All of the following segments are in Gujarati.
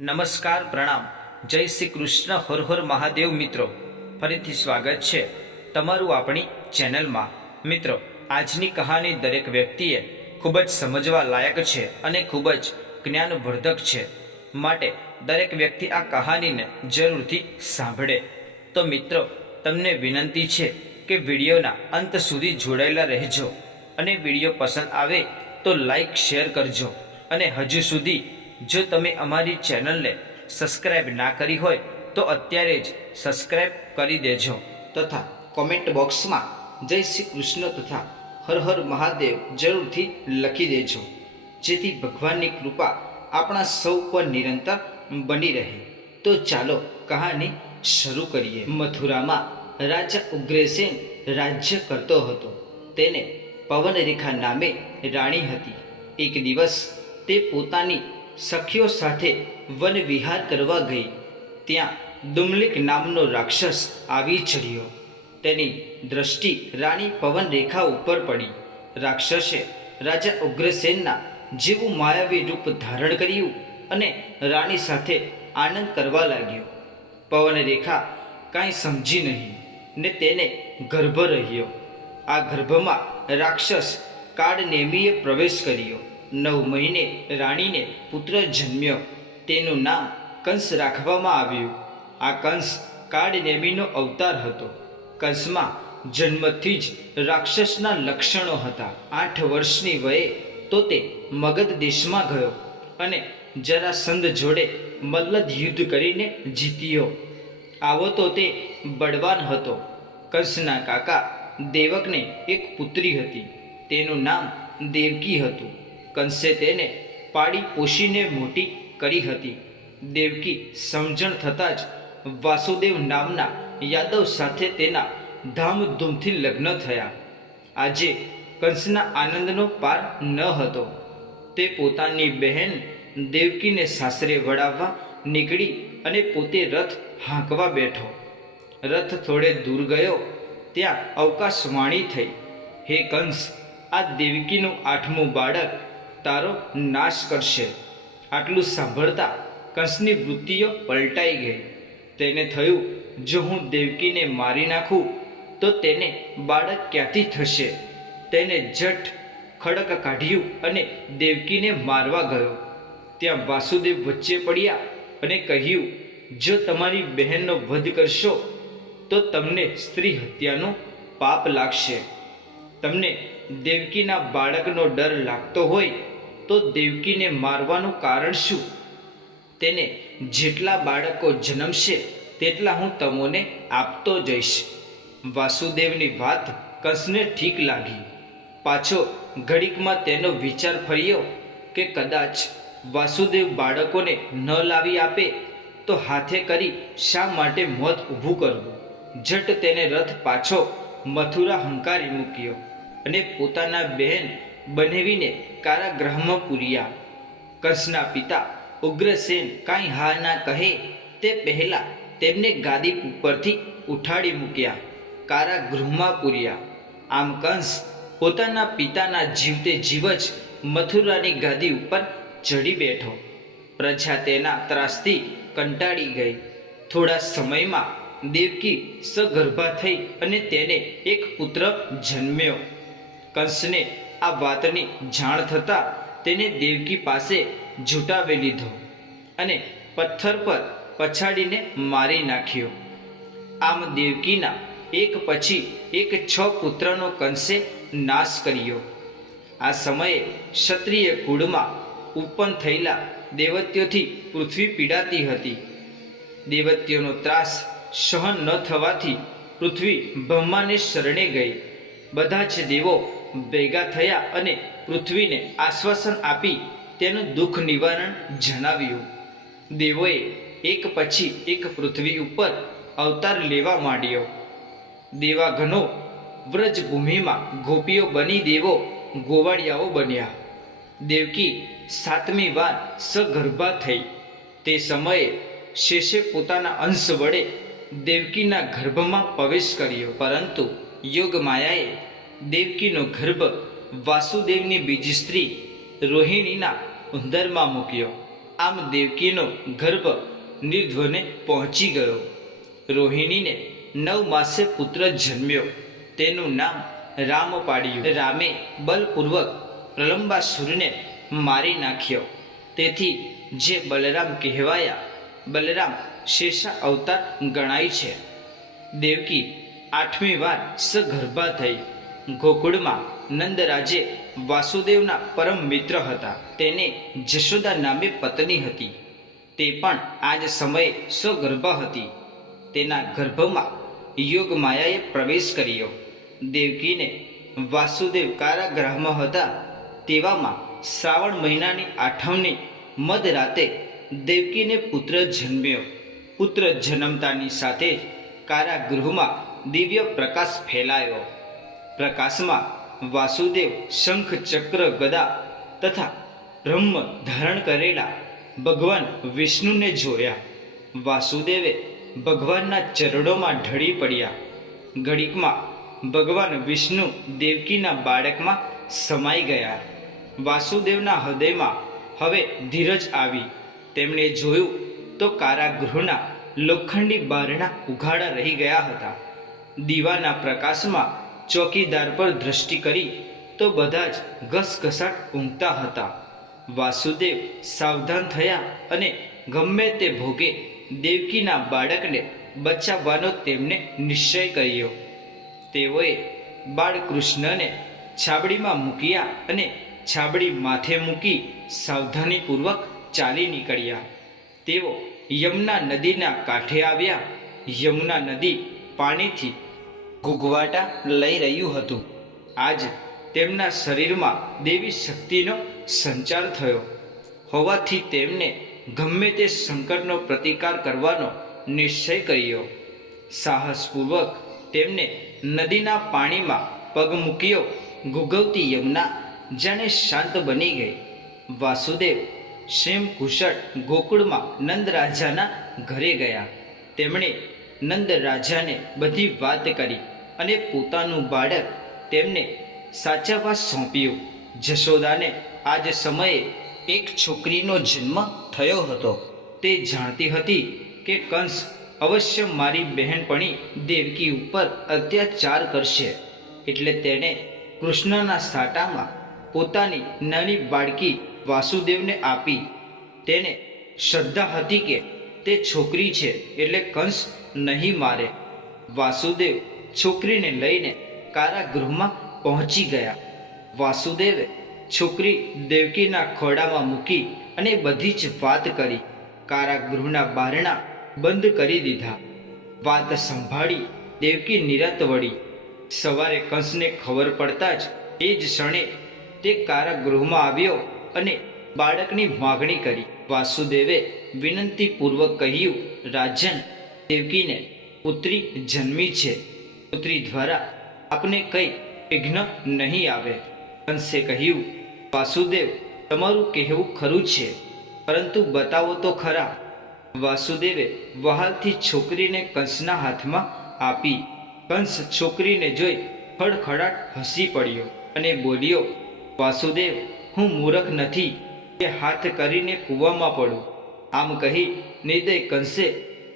નમસ્કાર, પ્રણામ, જય શ્રી કૃષ્ણ, હર હર મહાદેવ. મિત્રો, ફરીથી સ્વાગત છે તમારું આપણી ચેનલમાં. મિત્રો, આજની કહાની દરેક વ્યક્તિએ ખૂબ જ સમજવા લાયક છે અને ખૂબ જ જ્ઞાનવર્ધક છે. માટે દરેક વ્યક્તિ આ કહાનીને જરૂરથી સાંભળે. તો મિત્રો, તમને વિનંતી છે કે વિડીયોના અંત સુધી જોડાયેલા રહેજો અને વિડીયો પસંદ આવે તો લાઈક શેર કરજો. અને હજુ સુધી જો તમે અમારી ચેનલને સબસ્ક્રાઇબ ના કરી હોય તો અત્યારે જ સબસ્ક્રાઇબ કરી દેજો તથા કોમેન્ટ બોક્સમાં જય શ્રી કૃષ્ણ તથા હર હર મહાદેવ જરૂરથી લખી દેજો, જેથી ભગવાનની કૃપા આપણા સૌ પર નિરંતર બની રહે. તો ચાલો કહાની શરૂ કરીએ. મથુરામાં રાજા ઉગ્રસેન રાજ્ય કરતો હતો. તેને પવનરેખા નામે રાણી હતી. એક દિવસ તે પોતાની સખીઓ સાથે વન વિહાર કરવા ગઈ. ત્યાં દુમલિક નામનો રાક્ષસ આવી ચડ્યો. તેની દ્રષ્ટિ રાણી પવનરેખા ઉપર પડી. રાક્ષસે રાજા ઉગ્રસેનના જેવું માયાવી રૂપ ધારણ કર્યું અને રાણી સાથે આનંદ કરવા લાગ્યો. પવનરેખા કાંઈ સમજી નહીં ને તેને ગર્ભ રહ્યો. આ ગર્ભમાં રાક્ષસ કાળનેમીએ પ્રવેશ કર્યો. 9 મહિને રાણીને પુત્ર જન્મ્યો. તેનું નામ કંસ રાખવામાં આવ્યું. આ કંસ કાળનેમીનો અવતાર હતો. કંસમાં જન્મથી જ રાક્ષસના લક્ષણો હતા. 8 વર્ષની વયે તો તે મગધ દેશમાં ગયો અને જરાસંધ જોડે મલ્લદ યુદ્ધ કરીને જીત્યો. આવો તો તે બળવાન હતો. કંસના કાકા દેવકને એક પુત્રી હતી. તેનું નામ દેવકી હતું. કંસે તેને પાળી પોષીને મોટી કરી હતી. દેવકી સમજણ થતાં જ વાસુદેવ નામના યાદવ સાથે તેના ધામધૂમથી લગ્ન થયા. આજે કંસના આનંદનો પાર ન હતો. તે પોતાની બહેન દેવકીને સાસરે વળાવવા નીકળી અને પોતે રથ હાંકવા બેઠો. રથ થોડે દૂર ગયો ત્યાં અવકાશવાણી થઈ, હે કંસ, આ દેવકીનું 8મું બાળક તારો નાશ કરશે. આટલું સાંભળતા કંસની વૃત્તિઓ પલટાઈ ગઈ. તેને થયું, જો હું દેવકીને મારી નાખું તો તેને બાળક ક્યાંથી થશે. તેને ઝટ ખડક કાઢ્યું અને દેવકીને મારવા ગયો. ત્યાં વાસુદેવ વચ્ચે પડ્યા અને કહ્યું, જો તમારી બહેનનો વધ કરશો તો તમને સ્ત્રી હત્યાનું પાપ લાગશે. તમને દેવકીના બાળકનો ડર લાગતો હોય તો દેવકીને મારવાનું કારણ શું? તેને જેટલા બાળકો જન્મશે તેટલા હું તમોને આપતો જઈશ. વાસુદેવની વાત કંસને ઠીક લાગી. પાછો ઘડીકમાં તેનો વિચાર ફર્યો કે કદાચ વાસુદેવ બાળકોને ન લાવી આપે તો હાથે કરી શા માટે મોત ઊભું કરવું. ઝટ તેને રથ પાછો મથુરા હંકારી મૂક્યો અને પોતાના બહેન બનેવીને કારાગૃહમાં પૂર્યા. કંસના પિતા ઉગ્રસેન કાંઈ હા ના કહે તે પહેલા તેમને ગાદી ઉપરથી ઉઠાડી મૂક્યા, કારાગૃહમાં પૂર્યા. આમ કંસ પોતાના પિતાના જીવતે જીવ જ મથુરાની ગાદી ઉપર ચડી બેઠો. પ્રજા તેના ત્રાસથી કંટાળી ગઈ. થોડા સમયમાં દેવકી સગર્ભા થઈ અને તેને એક પુત્ર જન્મ્યો. કંસને આ વાતની જાણ થતાં તેને દેવકી પાસે ઝૂંટાવી લીધો અને પથ્થર પર પછાડીને મારી નાખ્યો. આમ દેવકીના એક પછી એક 6 પુત્રનો કંસે નાશ કર્યો. આ સમયે ક્ષત્રિય કુળમાં ઉત્પન્ન થયેલા દેવત્યોથી પૃથ્વી પીડાતી હતી. દેવત્યોનો ત્રાસ સહન ન થવાથી પૃથ્વી બ્રહ્માને શરણે ગઈ. બધા જ દેવો ભેગા થયા અને પૃથ્વીને આશ્વાસન આપી તેનું દુઃખ નિવારણ જણાવ્યું. દેવોએ એક પછી એક પૃથ્વી ઉપર અવતાર લેવા માંડ્યો. દેવાગણો વ્રજભૂમિમાં ગોપીઓ બની દેવો ગોવાળિયાઓ બન્યા. દેવકી 7મી વાર સગર્ભા થઈ. તે સમયે શેષે પોતાના અંશ વડે દેવકીના ગર્ભમાં પ્રવેશ કર્યો, પરંતુ યોગ માયાએ દેવકીનો ગર્ભ વાસુદેવની બીજી સ્ત્રી રોહિણીના ઉદરમાં મૂક્યો. આમ દેવકીનો ગર્ભ નિર્ધ્વને પહોંચી ગયો. રોહિણીને 9 માસે પુત્ર જન્મ્યો. તેનું નામ રામ પાડ્યું. રામે બલપૂર્વક પ્રલંબાસુરને મારી નાખ્યો. તેથી જે બલરામ કહેવાયા. બલરામ શેષા અવતાર ગણાય છે. દેવકી 8મી વાર સગર્ભા થઈ. ગોકુળમાં નંદરાજે વાસુદેવના પરમ મિત્ર હતા. તેને જશોદા નામે પત્ની હતી. તે પણ આ જ સમયે સગર્ભા હતી. તેના ગર્ભમાં યોગ માયાએ પ્રવેશ કર્યો. દેવકીને વાસુદેવ કારાગૃહમાં હતા. તેવામાં શ્રાવણ મહિનાની 8મની મધરાતે દેવકીને પુત્ર જન્મ્યો. પુત્ર જન્મતાની સાથે જ કારાગૃહમાં દિવ્ય પ્રકાશ ફેલાયો. પ્રકાશમાં વાસુદેવ શંખ ચક્ર ગદા તથા બ્રહ્મ ધારણ કરેલા ભગવાન વિષ્ણુને જોયા. વાસુદેવે ભગવાનના ચરણોમાં ઢળી પડ્યા. ઘડીકમાં ભગવાન વિષ્ણુ દેવકીના બાળકમાં સમાઈ ગયા. વાસુદેવના હૃદયમાં હવે ધીરજ આવી. તેમણે જોયું તો કારાગૃહના લોખંડી બારણા ઉઘાડા રહી ગયા હતા. દીવાના પ્રકાશમાં ચોકીદાર પર દ્રષ્ટિ કરી તો બધા જ ઘસઘસાટ ઊંઘતા હતા. વાસુદેવ સાવધાન થયા અને ગમે તે ભોગે દેવકીના બાળકને બચાવવાનો તેમને નિશ્ચય કર્યો. તેઓએ બાળકૃષ્ણને છાબડીમાં મૂક્યા અને છાબડી માથે મૂકી સાવધાનીપૂર્વક ચાલી નીકળ્યા. તેઓ યમુના નદીના કાંઠે આવ્યા. યમુના નદી પાણીથી ઘૂઘવાટા લઈ રહ્યું હતું. આજ તેમના શરીરમાં દેવી શક્તિનો સંચાર થયો હોવાથી તેમને ગમે તે સંકટનો પ્રતિકાર કરવાનો નિશ્ચય કર્યો. સાહસપૂર્વક તેમને નદીના પાણીમાં પગ મૂક્યો. ઘૂઘવતી યમુના જાણે શાંત બની ગઈ. વાસુદેવ ક્ષેમ કુશળ ગોકુળમાં નંદરાજાના ઘરે ગયા. તેમણે નંદરાજાને બધી વાત કરી અને પોતાનું બાળક તેમને સાચવવા સોંપ્યું. જશોદાને આ જ સમયે એક છોકરીનો જન્મ થયો હતો. તે જાણતી હતી કે કંસ અવશ્ય મારી બહેનપણી દેવકી ઉપર અત્યાચાર કરશે. એટલે તેણે કૃષ્ણના સાટામાં પોતાની નાની બાળકી વાસુદેવને આપી. તેને શ્રદ્ધા હતી કે તે છોકરી છે એટલે કંસ નહીં મારે. વાસુદેવ છોકરીને લઈને કારાગૃહમાં પહોંચી ગયા. વાસુદેવે છોકરી દેવકીના ખોળામાં મૂકી અને બધી જ વાત કરી. કારાગૃહના બારણા બંધ કરી દીધા. વાત સંભાળી દેવકી નિરાત વળી. સવારે કંસને ખબર પડતા જ એ જ ક્ષણે તે કારાગૃહમાં આવ્યો અને બાળકની માગણી કરી. વાસુદેવે વિનંતીપૂર્વક કહ્યું, રાજન, દેવકીને પુત્રી જન્મી છે. પુત્રી દ્વારા આપને કંઈ વિઘ્ન નહીં આવે. કંસે કહ્યું, વાસુદેવ, તમારું કહેવું ખરું છે, પરંતુ બતાવો તો ખરા. વાસુદેવે વહાલથી છોકરીને કંસના હાથમાં આપી. કંસ છોકરીને જોઈ ખડખડાટ હસી પડ્યો અને બોલ્યો, વાસુદેવ, હું મૂર્ખ નથી કે હાથ કરીને કૂવામાં પડું. આમ કહી નિર્દય કંસે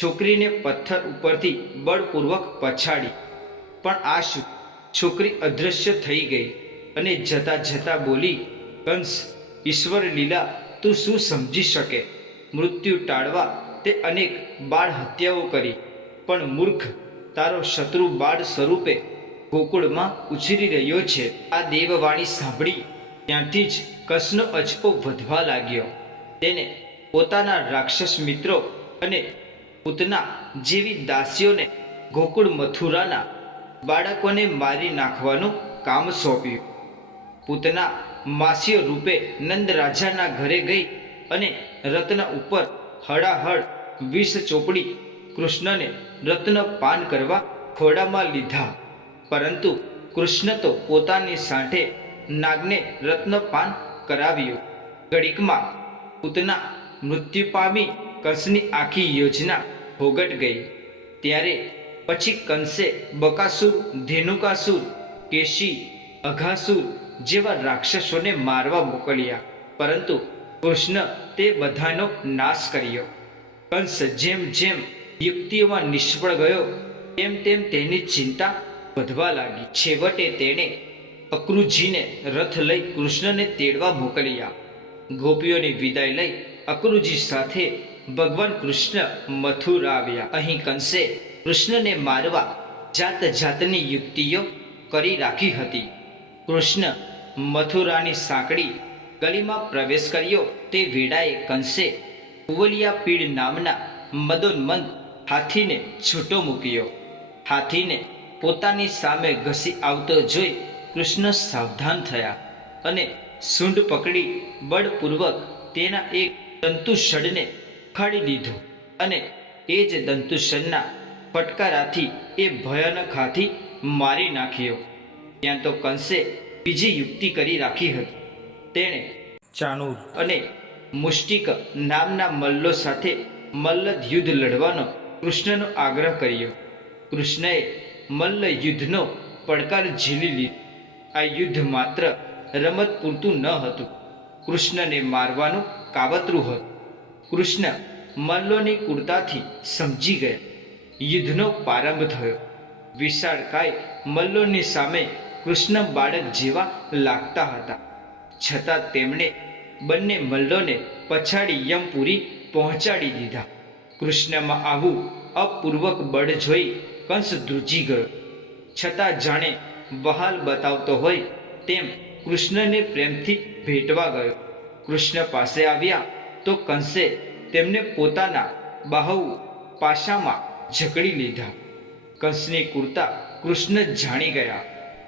છોકરીને પથ્થર ઉપરથી બળપૂર્વક પછાડી. પણ આ શું? છોકરી અદૃશ્ય થઈ ગઈ અને જતા જતા બોલી, કંસ, ઈશ્વર લીલા તું શું સમજી શકે? મૃત્યુ ટાળવા તે અનેક બાળ હત્યાઓ કરી, પણ મૂર્ખ, તારો શત્રુ બાળ સ્વરૂપે ગોકુળમાં ઉછરી રહ્યો છે. આ દેવવાણી સાંભળી ત્યાંથી જ કંસનો અચપો વધવા લાગ્યો. તેને પોતાના રાક્ષસ મિત્રો અને પૂતના જેવી દાસીઓને ગોકુળ મથુરાના બાળકોને મારી નાખવાનું કામ સોંપ્યું. પૂતના માસીઓ રૂપે નંદ રાજાના ઘરે ગઈ અને રત્ન ઉપર હળાહળ વિષ ચોપડી કૃષ્ણને રત્ન પાન કરવા ખોળામાં લીધા. પરંતુ કૃષ્ણ તો પોતાની સાંઠે નાગને રત્નપાન કરાવ્યું. ઘડીકમાં પૂતના મૃત્યુ પામી કંસની આખી યોજના ભોગટ ગઈ. ત્યારે પછી કંસે બકાસુર, ધેનુકાસુર, કેશી, અઘાસુર જેવા રાક્ષસોને મારવા મોકલ્યા. પરંતુ કૃષ્ણ તે બધાનો નાશ કર્યો. કંસ જેમ જેમ યુક્તિઓમાં નિષ્ફળ ગયો તેમ તેમ તેની ચિંતા વધવા લાગી. છેવટે તેણે અક્રુજીને રથ લઈ કૃષ્ણને તેડવા મોકલ્યા. ગોપીઓની વિદાય લઈ અક્રુજી સાથે ભગવાન કૃષ્ણ મથુરા આવ્યા. અહીં કંસે કૃષ્ણને મારવા જાત જાતની યુક્તિઓ કરી રાખી હતી. કૃષ્ણ મથુરાની સાંકડી ગલીમાં પ્રવેશ કર્યો તે વેળાએ કંસે કુવલિયા પીડ નામના મદોન્મંદ હાથીને છૂટો મૂક્યો. હાથીને પોતાની સામે ઘસી આવતો જોઈ કૃષ્ણ સાવધાન થયા અને સૂંઢ પકડી બળપૂર્વક તેના એક દંતુશળને ઉખાડી દીધો અને એ જ દંતુશળના ફટકારાથી એ ભયાનક હાથી મારી નાખ્યો. ત્યાં તો કંસે બીજી યુક્તિ કરી રાખી હતી. તેણે ચાણૂર અને મુષ્ટિક નામના મલ્લો સાથે મલ્લ યુદ્ધ લડવાનો કૃષ્ણનો આગ્રહ કર્યો. કૃષ્ણએ મલ્લ યુદ્ધનો પડકાર ઝીલી લીધો. આ યુદ્ધ માત્ર રમત પૂરતું ન હતું, કૃષ્ણને મારવાનું કાવતરું હતું. કૃષ્ણ મલ્લોની ક્રૂરતાથી સમજી ગયા. યુદ્ધનો પ્રારંભ થયો. વિશાળકાય મલ્લોની સામે કૃષ્ણ બાળક જેવા લાગતા હતા, છતાં તેમણે બંને મલ્લોને પછાડી યમપુરી પહોંચાડી દીધા. કૃષ્ણમાં આવું અપૂર્વક બળ જોઈ કંસ ધ્રુજી ગયો, છતાં જાણે વહાલ બતાવતો હોય તેમ કૃષ્ણને પ્રેમથી ભેટવા ગયો. કૃષ્ણ પાસે આવ્યા તો કંસે તેમને પોતાના બાહુ પાશામાં જકડી લીધા. કંસની ક્રૂરતા કૃષ્ણ જાણી ગયા.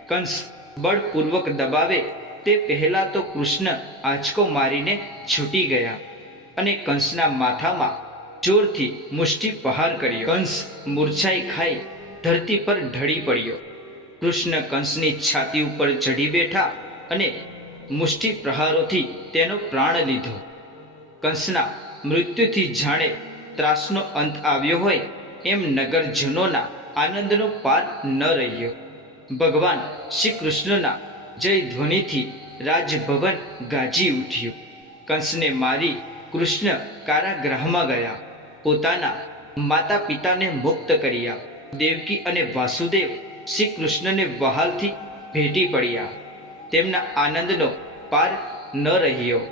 કંસ બળપૂર્વક દબાવે તે પહેલા તો કૃષ્ણ આંચકો મારીને છૂટી ગયા અને કંસના માથામાં જોરથી મુષ્ટિ પ્રહાર કર્યો. કંસ મૂર્છાઈ ખાઈ ધરતી પર ઢળી પડ્યો. કૃષ્ણ કંસની છાતી ઉપર ચઢી બેઠા અને મુષ્ટિ પ્રહારોથી તેનો પ્રાણ લીધો. કંસના મૃત્યુથી જાણે ત્રાસનો અંત આવ્યો હોય એમ નગરજનોના આનંદનો પાર ન રહ્યો. ભગવાન શ્રી કૃષ્ણના જય ધ્વનિથી રાજભવન ગાજી ઉઠ્યું. કંસને મારી કૃષ્ણ કારાગૃહમાં ગયા. પોતાના માતા પિતાને મુક્ત કર્યા. દેવકી અને વાસુદેવ શ્રી કૃષ્ણને વહાલથી ભેટી પડ્યા. તેમના આનંદનો પાર ન રહ્યો.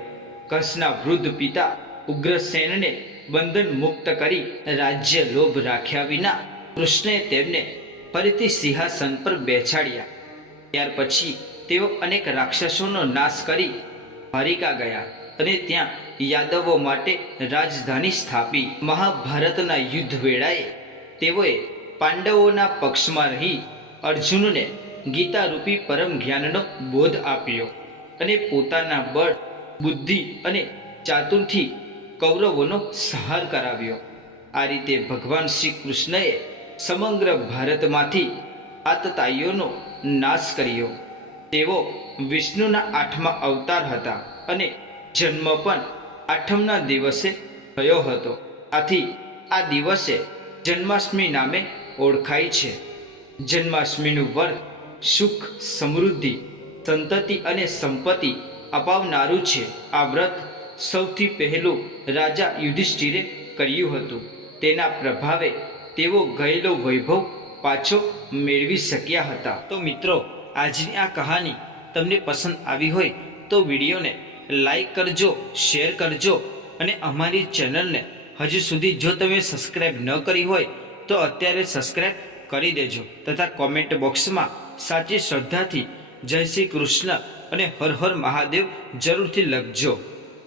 કંસના વૃદ્ધ પિતા ઉગ્રસેનને બંધન મુક્ત કરી રાજ્ય લોભ રાખ્યા વિના કૃષ્ણએ તેમને ફરીથી સિંહાસન પર બેસાડ્યા. ત્યાર પછી તેઓ અનેક રાક્ષસોનો નાશ કરી દ્વારિકા ગયા અને ત્યાં યાદવો માટે રાજધાની સ્થાપી. મહાભારતના યુદ્ધ વેળાએ તેઓએ પાંડવોના પક્ષમાં રહી અર્જુનને ગીતારૂપી પરમ જ્ઞાનનો બોધ આપ્યો અને પોતાના બળ, બુદ્ધિ અને ચાતુરથી કૌરવોનો સંહાર કરાવ્યો. આ રીતે ભગવાન શ્રી કૃષ્ણએ સમગ્ર ભારતમાંથી આતતાઈઓનો નાશ કર્યો. તેઓ વિષ્ણુના 8મા અવતાર હતા અને જન્મ પણ 8મના દિવસે થયો હતો. આથી આ દિવસે જન્માષ્ટમી નામે ઓળખાય છે. જન્માષ્ટમીનું વ્રત સુખ, સમૃદ્ધિ, સંતતિ અને સંપત્તિ અપાવનારું છે. આ વ્રત સૌથી પહેલું રાજા યુધિષ્ઠિરે કર્યું હતું. તેના પ્રભાવે તેઓ ગયેલો વૈભવ પાછો મેળવી શક્યા હતા. તો મિત્રો, આજની આ કહાની તમને પસંદ આવી હોય તો વિડીયોને લાઈક કરજો, શેર કરજો અને અમારી ચેનલને હજુ સુધી જો તમે સબસ્ક્રાઈબ ન કરી હોય તો અત્યારે સબસ્ક્રાઈબ કરી દેજો તથા કોમેન્ટ બોક્સમાં સાચી શ્રદ્ધાથી જય શ્રી કૃષ્ણ અને હર હર મહાદેવ જરૂરથી લખજો.